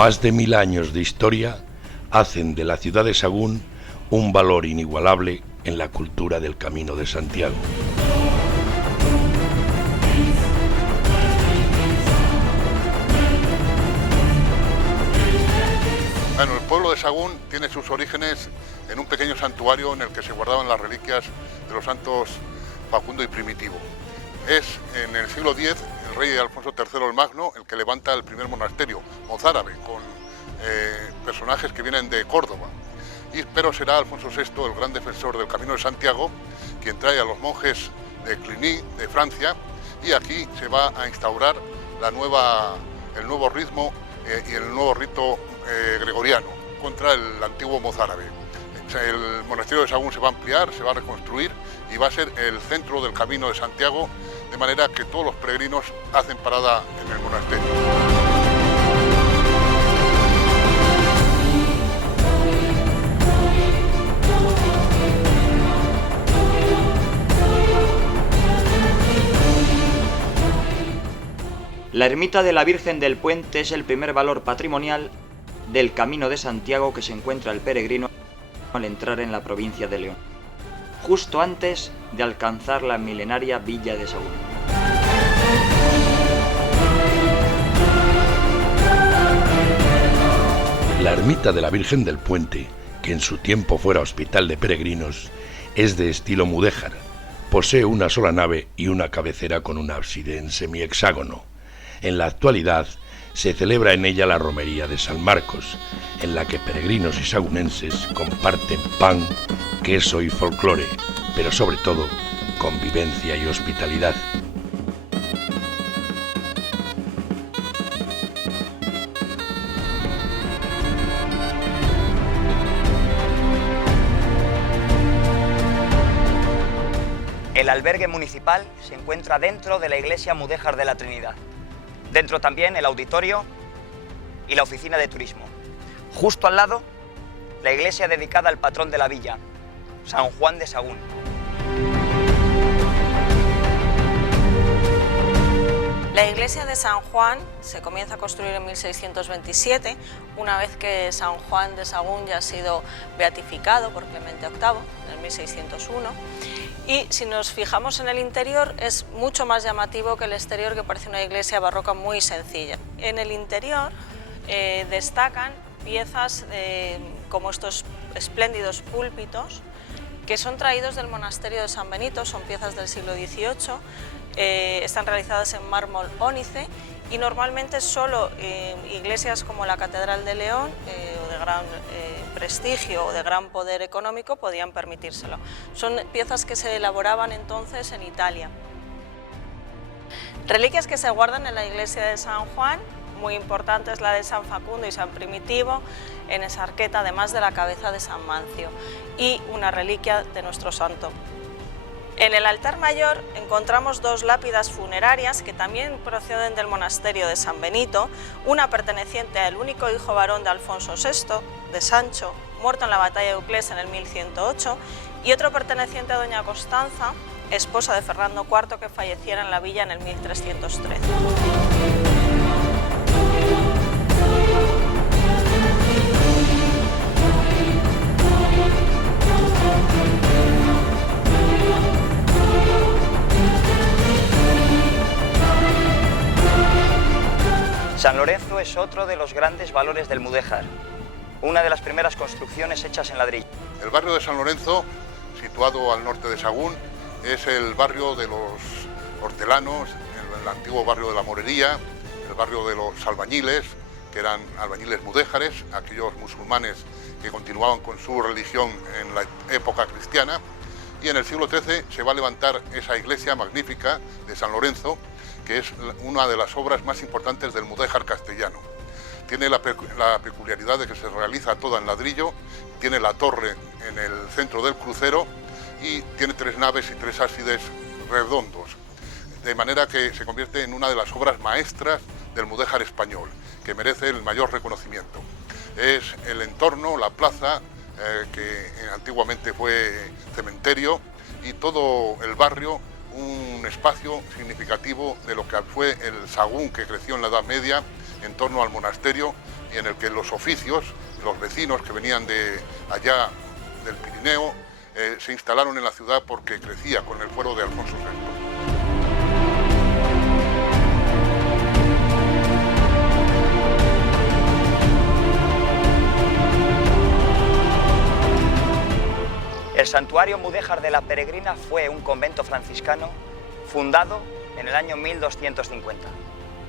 más de 1000 años de historia hacen de la ciudad de Sahagún un valor inigualable en la cultura del Camino de Santiago. Bueno, el pueblo de Sahagún tiene sus orígenes en un pequeño santuario en el que se guardaban las reliquias de los santos Facundo y Primitivo. Es en el siglo X el rey Alfonso III el Magno el que levanta el primer monasterio mozárabe con personajes que vienen de Córdoba. Pero será Alfonso VI, el gran defensor del Camino de Santiago, quien trae a los monjes de Cluny, de Francia, y aquí se va a instaurar el nuevo ritmo y el nuevo rito gregoriano contra el antiguo mozárabe. El monasterio de Sahagún se va a ampliar, se va a reconstruir y va a ser el centro del Camino de Santiago, de manera que todos los peregrinos hacen parada en el monasterio. La ermita de la Virgen del Puente es el primer valor patrimonial del Camino de Santiago que se encuentra el peregrino al entrar en la provincia de León, justo antes de alcanzar la milenaria villa de Sahagún. La ermita de la Virgen del Puente, que en su tiempo fuera hospital de peregrinos, es de estilo mudéjar. Posee una sola nave y una cabecera con un ábside en semihexágono. En la actualidad se celebra en ella la romería de San Marcos, en la que peregrinos y sagunenses comparten pan, queso y folclore, pero sobre todo convivencia y hospitalidad. El albergue municipal se encuentra dentro de la iglesia mudéjar de la Trinidad. Dentro también el auditorio y la oficina de turismo. Justo al lado, la iglesia dedicada al patrón de la villa, San Juan de Sahagún. La iglesia de San Juan se comienza a construir en 1627, una vez que San Juan de Sahagún ya ha sido beatificado por Clemente VIII en 1601. Y si nos fijamos en el interior, es mucho más llamativo que el exterior, que parece una iglesia barroca muy sencilla. En el interior destacan piezas como estos espléndidos púlpitos, que son traídos del monasterio de San Benito, son piezas del siglo XVIII, están realizadas en mármol ónice y normalmente solo iglesias como la Catedral de León, o de gran prestigio o de gran poder económico, podían permitírselo. Son piezas que se elaboraban entonces en Italia. Reliquias que se guardan en la iglesia de San Juan, muy importante es la de San Facundo y San Primitivo, en esa arqueta, además de la cabeza de San Mancio, y una reliquia de nuestro santo. En el altar mayor encontramos dos lápidas funerarias que también proceden del monasterio de San Benito, una perteneciente al único hijo varón de Alfonso VI, de Sancho, muerto en la batalla de Uclés en el 1108, y otro perteneciente a doña Constanza, esposa de Fernando IV, que falleciera en la villa en el 1313. San Lorenzo es otro de los grandes valores del mudéjar, una de las primeras construcciones hechas en ladrillo. El barrio de San Lorenzo, situado al norte de Sahagún, es el barrio de los hortelanos, el antiguo barrio de la Morería, el barrio de los albañiles, que eran albañiles mudéjares, aquellos musulmanes que continuaban con su religión en la época cristiana, y en el siglo XIII se va a levantar esa iglesia magnífica de San Lorenzo, que es una de las obras más importantes del mudéjar castellano. Tiene la peculiaridad de que se realiza toda en ladrillo, tiene la torre en el centro del crucero y tiene 3 naves y 3 ábsides redondos, de manera que se convierte en una de las obras maestras del mudéjar español, que merece el mayor reconocimiento. Es el entorno, la plaza, que antiguamente fue cementerio, y todo el barrio un espacio significativo de lo que fue el Sagún que creció en la Edad Media en torno al monasterio y en el que los oficios, los vecinos que venían de allá del Pirineo, se instalaron en la ciudad porque crecía con el fuero de Alfonso VI. El santuario mudéjar de la Peregrina fue un convento franciscano fundado en el año 1250.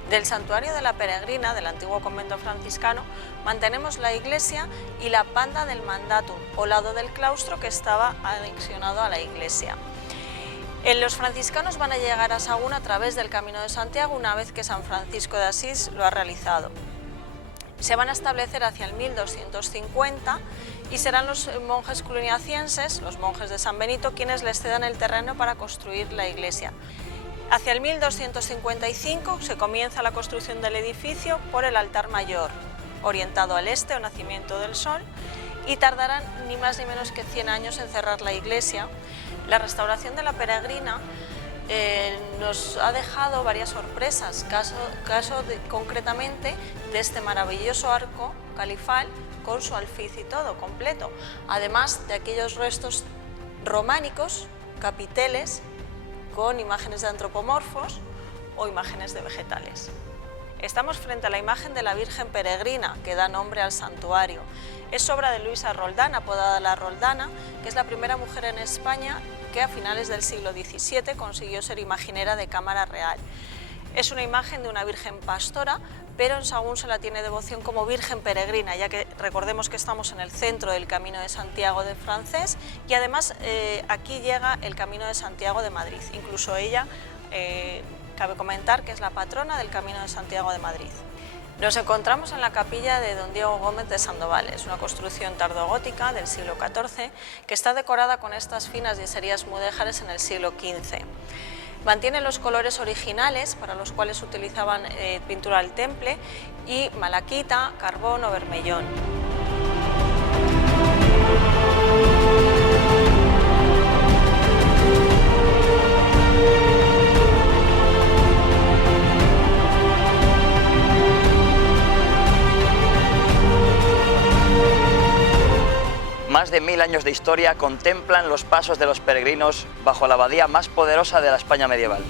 Del santuario de la Peregrina, del antiguo convento franciscano, mantenemos la iglesia y la panda del Mandatum, o lado del claustro que estaba anexionado a la iglesia. Los franciscanos van a llegar a Sagún a través del Camino de Santiago una vez que San Francisco de Asís lo ha realizado. Se van a establecer hacia el 1250 y serán los monjes cluniacienses, los monjes de San Benito, quienes les cedan el terreno para construir la iglesia. Hacia el 1255 se comienza la construcción del edificio por el altar mayor, orientado al este o nacimiento del sol, y tardarán ni más ni menos que 100 años en cerrar la iglesia. La restauración de la Peregrina nos ha dejado varias sorpresas, concretamente de este maravilloso arco califal con su alfiz y todo completo, además de aquellos restos románicos, capiteles, con imágenes de antropomorfos o imágenes de vegetales. Estamos frente a la imagen de la Virgen Peregrina, que da nombre al santuario. Es obra de Luisa Roldán, apodada La Roldana, que es la primera mujer en España que a finales del siglo XVII consiguió ser imaginera de cámara real. Es una imagen de una Virgen pastora, pero en Sagún se la tiene devoción como Virgen Peregrina, ya que recordemos que estamos en el centro del Camino de Santiago de Francés y además aquí llega el Camino de Santiago de Madrid. Incluso ella, cabe comentar que es la patrona del Camino de Santiago de Madrid. Nos encontramos en la capilla de don Diego Gómez de Sandoval. Es una construcción tardogótica del siglo XIV que está decorada con estas finas yeserías mudéjares en el siglo XV. Mantiene los colores originales para los cuales utilizaban pintura al temple y malaquita, carbón o vermellón. Más de 1000 años de historia contemplan los pasos de los peregrinos bajo la abadía más poderosa de la España medieval.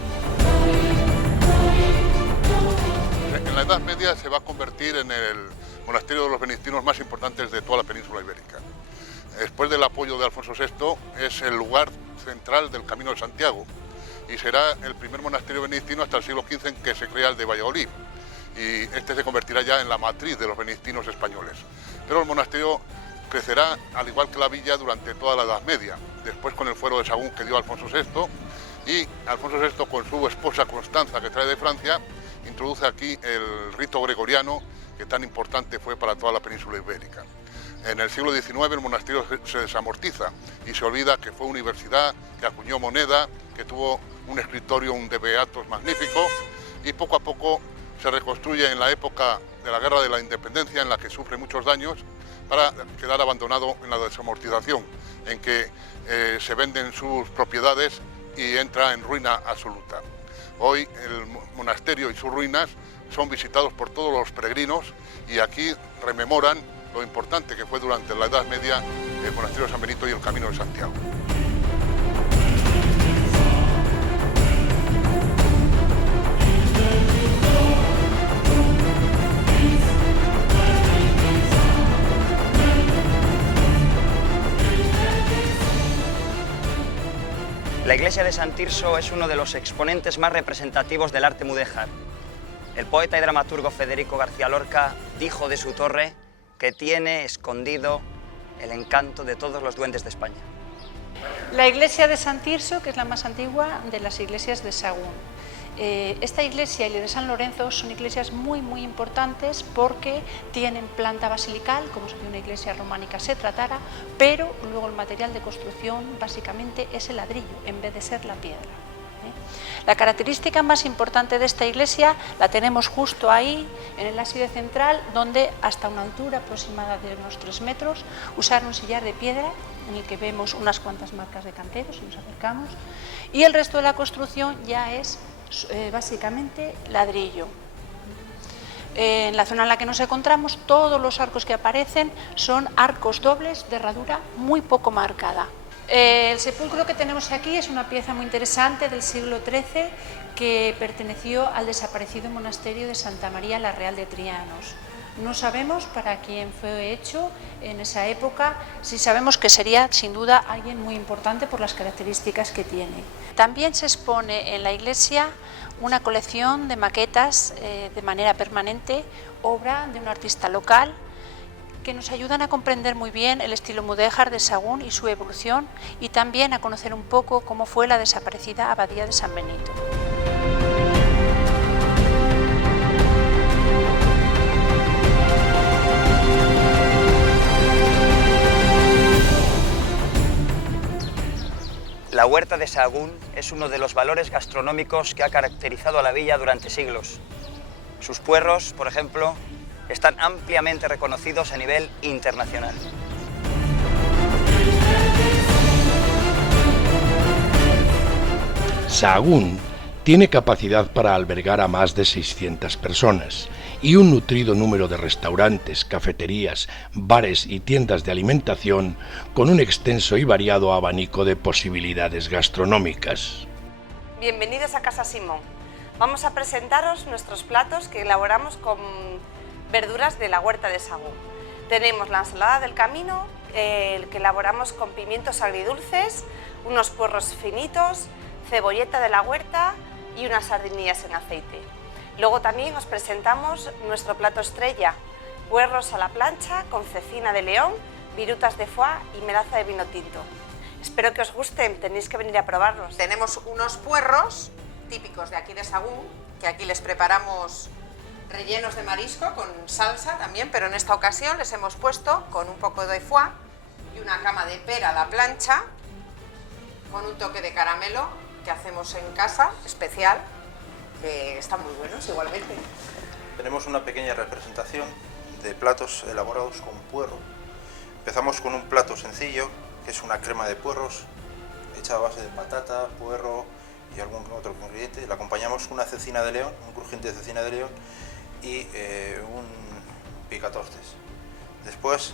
En la Edad Media se va a convertir en el monasterio de los benedictinos más importantes de toda la península ibérica. Después del apoyo de Alfonso VI, es el lugar central del Camino de Santiago y será el primer monasterio benedictino hasta el siglo XV en que se crea el de Valladolid. Y este se convertirá ya en la matriz de los benedictinos españoles. Pero el monasterio crecerá, al igual que la villa, durante toda la Edad Media, después con el fuero de Sagún que dio Alfonso VI, y Alfonso VI con su esposa Constanza, que trae de Francia, introduce aquí el rito gregoriano, que tan importante fue para toda la península ibérica. En el siglo XIX el monasterio se desamortiza y se olvida que fue universidad, que acuñó moneda, que tuvo un escritorio, un de beatos magnífico, y poco a poco se reconstruye en la época de la Guerra de la Independencia, en la que sufre muchos daños, para quedar abandonado en la desamortización, en que se venden sus propiedades y entra en ruina absoluta. Hoy el monasterio y sus ruinas son visitados por todos los peregrinos y aquí rememoran lo importante que fue durante la Edad Media el monasterio de San Benito y el Camino de Santiago. La iglesia de San Tirso es uno de los exponentes más representativos del arte mudéjar. El poeta y dramaturgo Federico García Lorca dijo de su torre que tiene escondido el encanto de todos los duendes de España. La iglesia de San Tirso, que es la más antigua de las iglesias de Sagún. Esta iglesia y la de San Lorenzo son iglesias muy importantes porque tienen planta basilical, como si de una iglesia románica se tratara, pero luego el material de construcción básicamente es el ladrillo en vez de ser la piedra. La característica más importante de esta iglesia la tenemos justo ahí, en el ábside central, donde hasta una altura aproximada de unos 3 metros usaron un sillar de piedra en el que vemos unas cuantas marcas de cantero, si nos acercamos, y el resto de la construcción ya es básicamente ladrillo. En la zona en la que nos encontramos, todos los arcos que aparecen son arcos dobles de herradura muy poco marcada. El sepulcro que tenemos aquí es una pieza muy interesante del siglo XIII que perteneció al desaparecido monasterio de Santa María la Real de Trianos. No sabemos para quién fue hecho en esa época, sí sabemos que sería sin duda alguien muy importante por las características que tiene. También se expone en la iglesia una colección de maquetas de manera permanente, obra de un artista local, que nos ayudan a comprender muy bien el estilo mudéjar de Sahagún y su evolución, y también a conocer un poco cómo fue la desaparecida abadía de San Benito. La huerta de Sahagún es uno de los valores gastronómicos que ha caracterizado a la villa durante siglos. Sus puerros, por ejemplo, están ampliamente reconocidos a nivel internacional. Sahagún tiene capacidad para albergar a más de 600 personas y un nutrido número de restaurantes, cafeterías, bares y tiendas de alimentación con un extenso y variado abanico de posibilidades gastronómicas. Bienvenidos a Casa Simón. Vamos a presentaros nuestros platos que elaboramos con verduras de la huerta de Sahagún. Tenemos la ensalada del camino, que elaboramos con pimientos agridulces, unos puerros finitos, cebolleta de la huerta y unas sardinillas en aceite. Luego también os presentamos nuestro plato estrella, puerros a la plancha con cecina de león, virutas de foie y melaza de vino tinto. Espero que os gusten, tenéis que venir a probarlos. Tenemos unos puerros típicos de aquí de Sahagún, que aquí les preparamos rellenos de marisco con salsa también, pero en esta ocasión les hemos puesto con un poco de foie y una cama de pera a la plancha, con un toque de caramelo que hacemos en casa, especial, que están muy buenos igualmente. Tenemos una pequeña representación de platos elaborados con puerro. Empezamos con un plato sencillo, que es una crema de puerros, hecha a base de patata, puerro y algún otro ingrediente. La acompañamos con una cecina de león, un crujiente de cecina de león y un picatostes. Después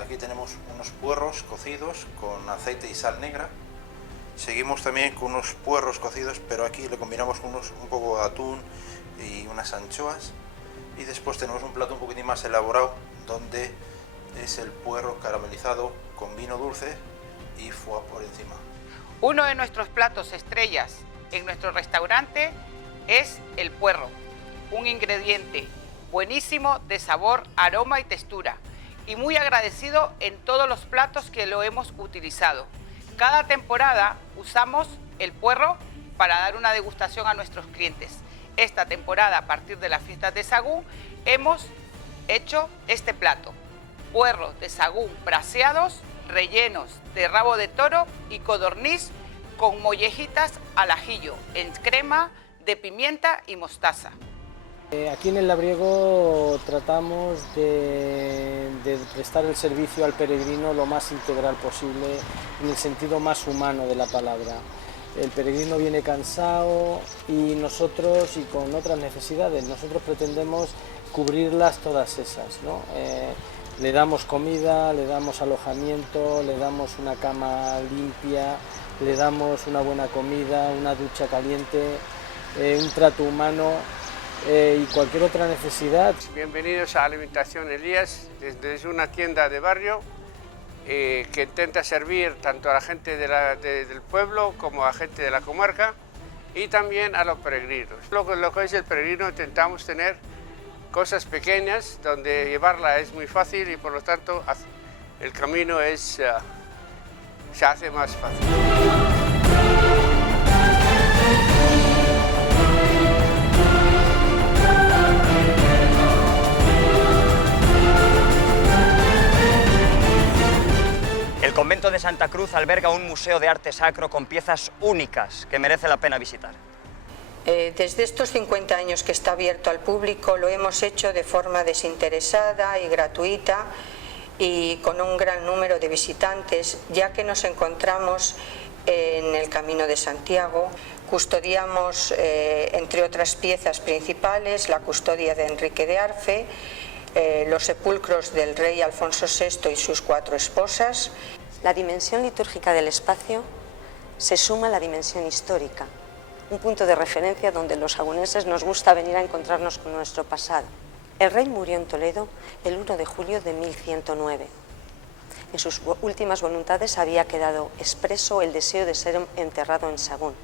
aquí tenemos unos puerros cocidos con aceite y sal negra. Seguimos también con unos puerros cocidos, pero aquí le combinamos con un poco de atún y unas anchoas. Y después tenemos un plato un poquitín más elaborado, donde es el puerro caramelizado con vino dulce y foie por encima. Uno de nuestros platos estrellas en nuestro restaurante es el puerro, un ingrediente buenísimo de sabor, aroma y textura, y muy agradecido en todos los platos que lo hemos utilizado. Cada temporada usamos el puerro para dar una degustación a nuestros clientes. Esta temporada, a partir de las fiestas de Sahagún, hemos hecho este plato: puerros de Sahagún braseados, rellenos de rabo de toro y codorniz con mollejitas al ajillo, en crema de pimienta y mostaza. Aquí en el Labriego tratamos de prestar el servicio al peregrino lo más integral posible, en el sentido más humano de la palabra. El peregrino viene cansado y nosotros, y con otras necesidades, nosotros pretendemos cubrirlas todas esas, ¿no? Le damos comida, le damos alojamiento, le damos una cama limpia, le damos una buena comida, una ducha caliente, un trato humano y cualquier otra necesidad. Bienvenidos a Alimentación Elías, desde una tienda de barrio que intenta servir tanto a la gente del pueblo como a la gente de la comarca y también a los peregrinos. Lo que es el peregrino, intentamos tener cosas pequeñas donde llevarla es muy fácil y por lo tanto el camino se hace más fácil. El convento de Santa Cruz alberga un museo de arte sacro con piezas únicas que merece la pena visitar. Desde estos 50 años que está abierto al público lo hemos hecho de forma desinteresada y gratuita y con un gran número de visitantes, ya que nos encontramos en el Camino de Santiago. Custodiamos, entre otras piezas principales, la custodia de Enrique de Arfe, los sepulcros del rey Alfonso VI y sus 4 esposas. La dimensión litúrgica del espacio se suma a la dimensión histórica, un punto de referencia donde los sagunenses nos gusta venir a encontrarnos con nuestro pasado. El rey murió en Toledo el 1 de julio de 1109. En sus últimas voluntades había quedado expreso el deseo de ser enterrado en Sagún,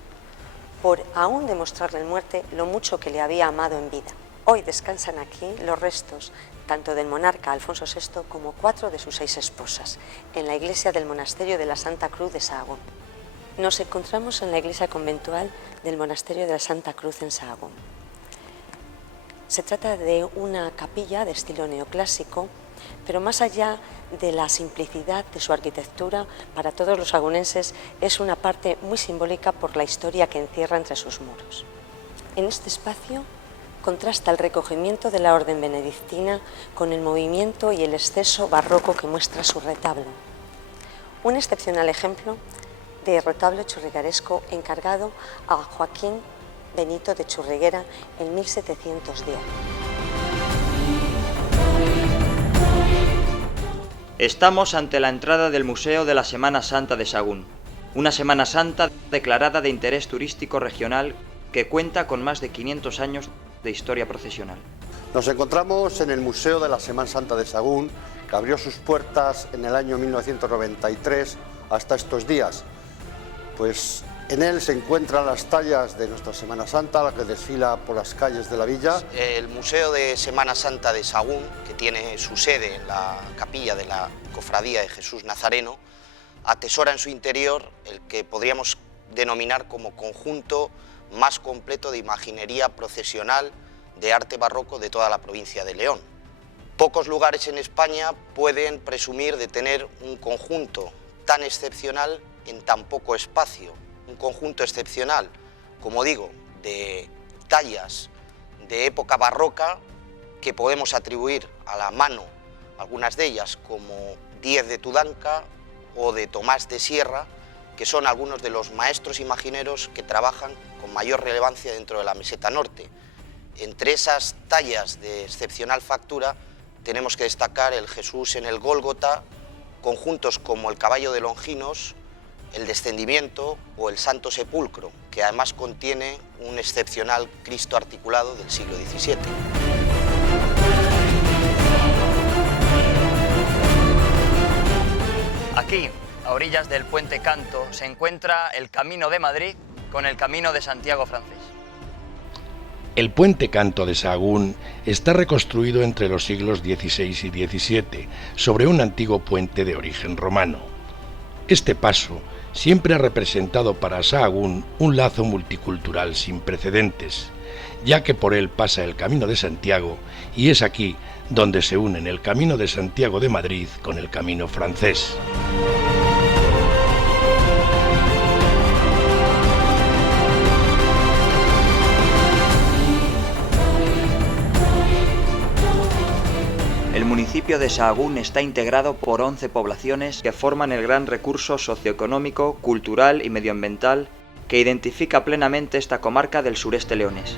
por aún demostrarle en muerte lo mucho que le había amado en vida. Hoy descansan aquí los restos tanto del monarca Alfonso VI como 4 de sus 6 esposas, en la iglesia del monasterio de la Santa Cruz de Sahagún. Nos encontramos en la iglesia conventual del monasterio de la Santa Cruz en Sahagún. Se trata de una capilla de estilo neoclásico, pero más allá de la simplicidad de su arquitectura, para todos los sagunenses es una parte muy simbólica por la historia que encierra entre sus muros. En este espacio contrasta el recogimiento de la orden benedictina con el movimiento y el exceso barroco que muestra su retablo. Un excepcional ejemplo de retablo churrigueresco encargado a Joaquín Benito de Churriguera en 1710. Estamos ante la entrada del Museo de la Semana Santa de Sahagún, una Semana Santa declarada de interés turístico regional que cuenta con más de 500 años de historia procesional. Nos encontramos en el Museo de la Semana Santa de Sahagún, que abrió sus puertas en el año 1993 hasta estos días. Pues en él se encuentran las tallas de nuestra Semana Santa, la que desfila por las calles de la villa. El Museo de Semana Santa de Sahagún, que tiene su sede en la capilla de la Cofradía de Jesús Nazareno, atesora en su interior el que podríamos denominar como conjunto más completo de imaginería procesional de arte barroco de toda la provincia de León. Pocos lugares en España pueden presumir de tener un conjunto tan excepcional en tan poco espacio, un conjunto excepcional, como digo, de tallas de época barroca que podemos atribuir a la mano, algunas de ellas como Díez de Tudanca o de Tomás de Sierra, que son algunos de los maestros imagineros que trabajan con mayor relevancia dentro de la meseta norte. Entre esas tallas de excepcional factura tenemos que destacar el Jesús en el Gólgota, conjuntos como el Caballo de Longinos, el Descendimiento o el Santo Sepulcro, que además contiene un excepcional Cristo articulado del siglo XVII. Aquí, a orillas del Puente Canto, se encuentra el Camino de Madrid con el Camino de Santiago francés. El Puente Canto de Sahagún está reconstruido entre los siglos XVI y XVII sobre un antiguo puente de origen romano. Este paso siempre ha representado para Sahagún un lazo multicultural sin precedentes, ya que por él pasa el Camino de Santiago y es aquí donde se unen el Camino de Santiago de Madrid con el Camino francés. El municipio de Sahagún está integrado por 11 poblaciones que forman el gran recurso socioeconómico, cultural y medioambiental que identifica plenamente esta comarca del sureste leonés.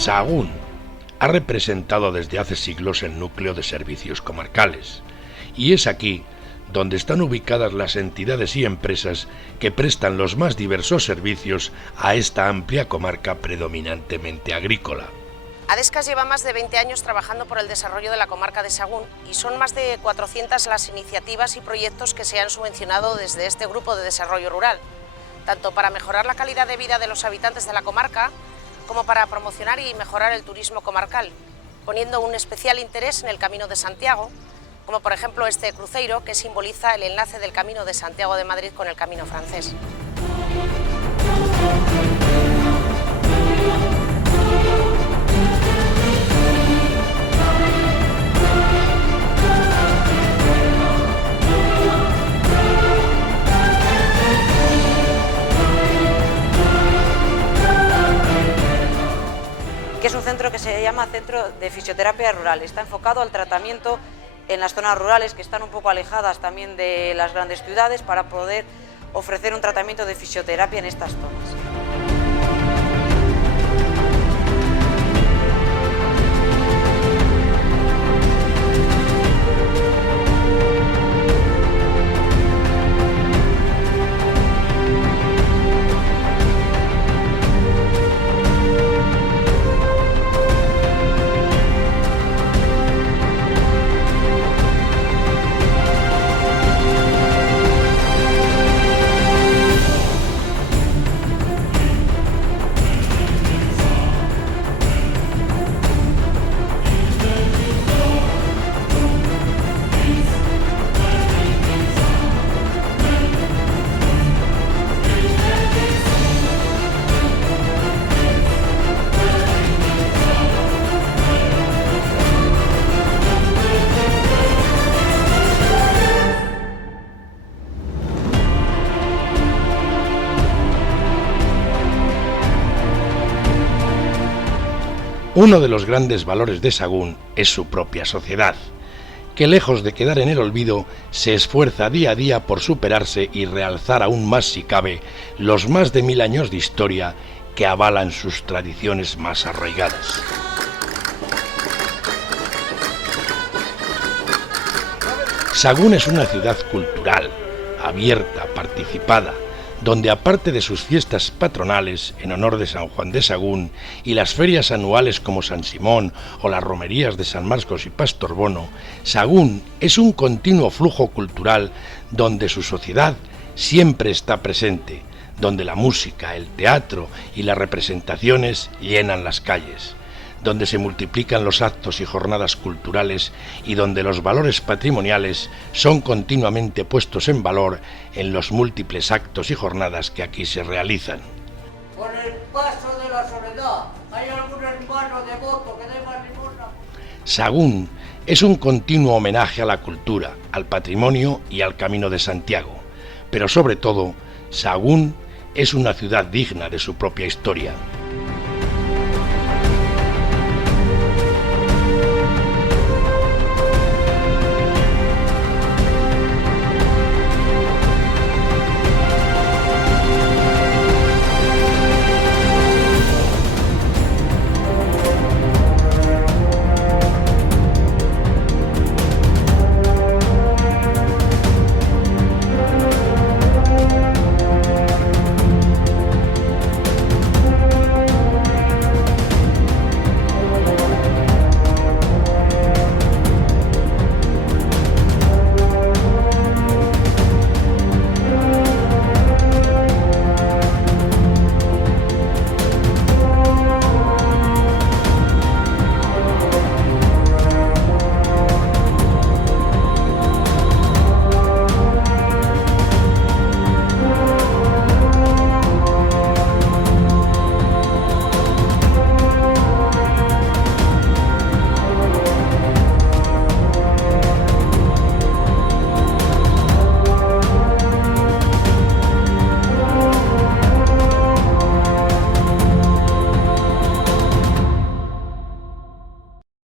Sahagún ha representado desde hace siglos el núcleo de servicios comarcales y es aquí donde están ubicadas las entidades y empresas que prestan los más diversos servicios a esta amplia comarca predominantemente agrícola. Adescas lleva más de 20 años trabajando por el desarrollo de la comarca de Sahagún y son más de 400 las iniciativas y proyectos que se han subvencionado desde este grupo de desarrollo rural, tanto para mejorar la calidad de vida de los habitantes de la comarca como para promocionar y mejorar el turismo comarcal, poniendo un especial interés en el Camino de Santiago, como por ejemplo este cruceiro que simboliza el enlace del Camino de Santiago de Madrid con el Camino francés. Que es un centro que se llama Centro de Fisioterapia Rural. Está enfocado al tratamiento en las zonas rurales que están un poco alejadas también de las grandes ciudades para poder ofrecer un tratamiento de fisioterapia en estas zonas. Uno de los grandes valores de Sahagún es su propia sociedad, que lejos de quedar en el olvido, se esfuerza día a día por superarse y realzar aún más, si cabe, los más de 1000 años de historia que avalan sus tradiciones más arraigadas. Sahagún es una ciudad cultural, abierta, participada, donde aparte de sus fiestas patronales en honor de San Juan de Sahagún y las ferias anuales como San Simón o las romerías de San Marcos y Pastor Bono, Sahagún es un continuo flujo cultural donde su sociedad siempre está presente, donde la música, el teatro y las representaciones llenan las calles, donde se multiplican los actos y jornadas culturales y donde los valores patrimoniales son continuamente puestos en valor en los múltiples actos y jornadas que aquí se realizan. Con el paso de la soledad, hay algún hermano devoto que dé más limosna. Sahagún es un continuo homenaje a la cultura, al patrimonio y al Camino de Santiago, pero sobre todo, Sahagún es una ciudad digna de su propia historia.